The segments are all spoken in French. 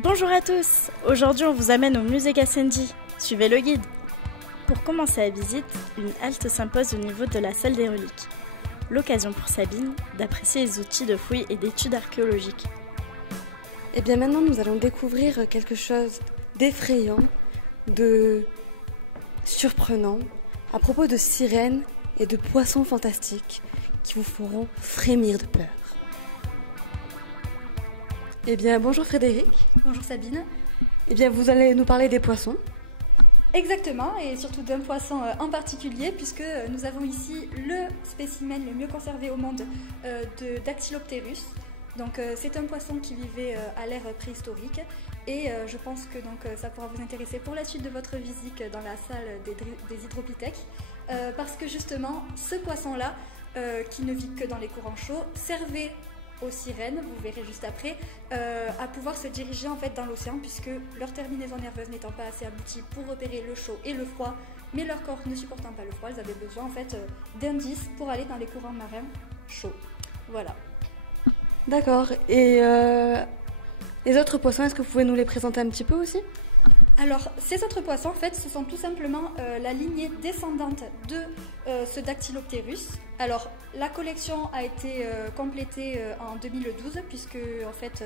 Bonjour à tous, aujourd'hui on vous amène au musée Gassendi. Suivez le guide. Pour commencer la visite, une halte s'impose au niveau de la salle des reliques. L'occasion pour Sabine d'apprécier les outils de fouilles et d'études archéologiques. Et bien maintenant nous allons découvrir quelque chose d'effrayant, de surprenant, à propos de sirènes et de poissons fantastiques qui vous feront frémir de peur. Eh bien, bonjour Frédéric. Bonjour Sabine. Eh bien, vous allez nous parler des poissons. Exactement, et surtout d'un poisson en particulier, puisque nous avons ici le spécimen le mieux conservé au monde de Dactylopterus. Donc c'est un poisson qui vivait à l'ère préhistorique, et je pense que ça pourra vous intéresser pour la suite de votre visite dans la salle des hydropithèques, parce que justement, ce poisson-là, qui ne vit que dans les courants chauds, servait aux sirènes, vous verrez juste après, à pouvoir se diriger en fait dans l'océan, puisque leur terminaison nerveuse n'étant pas assez aboutie pour repérer le chaud et le froid, mais leur corps ne supportant pas le froid, ils avaient besoin en fait d'indices pour aller dans les courants marins chauds. Voilà. D'accord. Et les autres poissons, est-ce que vous pouvez nous les présenter un petit peu aussi ? Alors, ces autres poissons, en fait, ce sont tout simplement la lignée descendante de ce Dactylopterus. Alors, la collection a été complétée en 2012, puisque, en fait,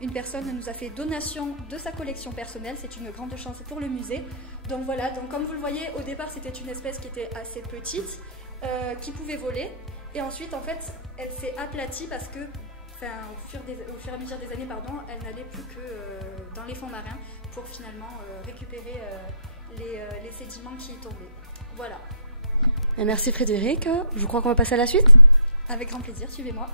une personne nous a fait donation de sa collection personnelle. C'est une grande chance pour le musée. Donc voilà, comme vous le voyez, au départ, c'était une espèce qui était assez petite, qui pouvait voler. Et ensuite, en fait, elle s'est aplatie parce que, au fur et à mesure des années, elle n'allait plus que dans les fonds marins pour finalement récupérer les sédiments qui y tombaient. Voilà. Et merci Frédéric. Je crois qu'on va passer à la suite. Avec grand plaisir, suivez-moi.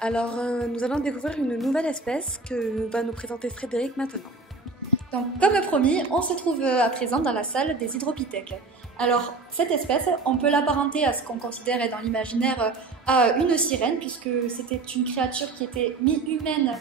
Alors, nous allons découvrir une nouvelle espèce que va nous présenter Frédéric maintenant. Donc, comme promis, on se trouve à présent dans la salle des hydropithèques. Alors, cette espèce, on peut l'apparenter à ce qu'on considère dans l'imaginaire à une sirène, puisque c'était une créature qui était mi-humaine,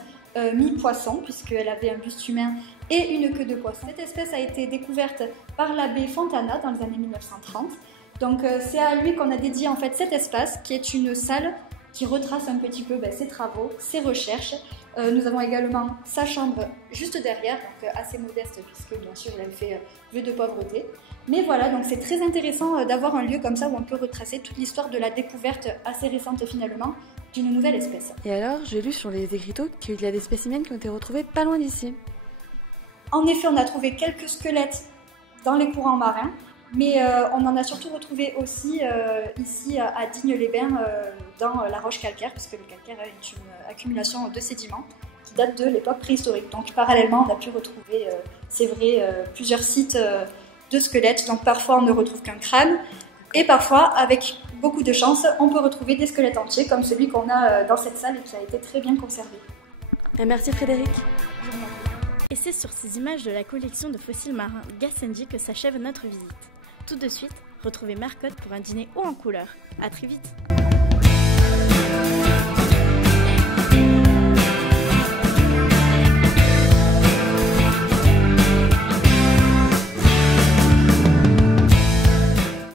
mi-poisson, puisqu'elle avait un buste humain et une queue de poisson. Cette espèce a été découverte par l'abbé Fontana dans les années 1930. Donc, c'est à lui qu'on a dédié en fait cet espace, qui est une salle qui retrace un petit peu ses travaux, ses recherches. Nous avons également sa chambre juste derrière, donc assez modeste puisque bien sûr elle fait vœu de pauvreté. Mais voilà, donc c'est très intéressant d'avoir un lieu comme ça où on peut retracer toute l'histoire de la découverte assez récente finalement d'une nouvelle espèce. Et alors, j'ai lu sur les écriteaux qu'il y a des spécimens qui ont été retrouvés pas loin d'ici. En effet, on a trouvé quelques squelettes dans les courants marins, mais on en a surtout retrouvé aussi ici à Digne-les-Bains dans la roche calcaire, puisque le calcaire est une accumulation de sédiments qui date de l'époque préhistorique. Donc parallèlement, on a pu retrouver, c'est vrai, plusieurs sites de squelettes. Donc parfois, on ne retrouve qu'un crâne, et parfois, avec beaucoup de chance, on peut retrouver des squelettes entiers, comme celui qu'on a dans cette salle et qui a été très bien conservé. Et merci Frédéric. Et c'est sur ces images de la collection de fossiles marins Gassendi que s'achève notre visite. Tout de suite, retrouvez Marcotte pour un dîner haut en couleur. À très vite.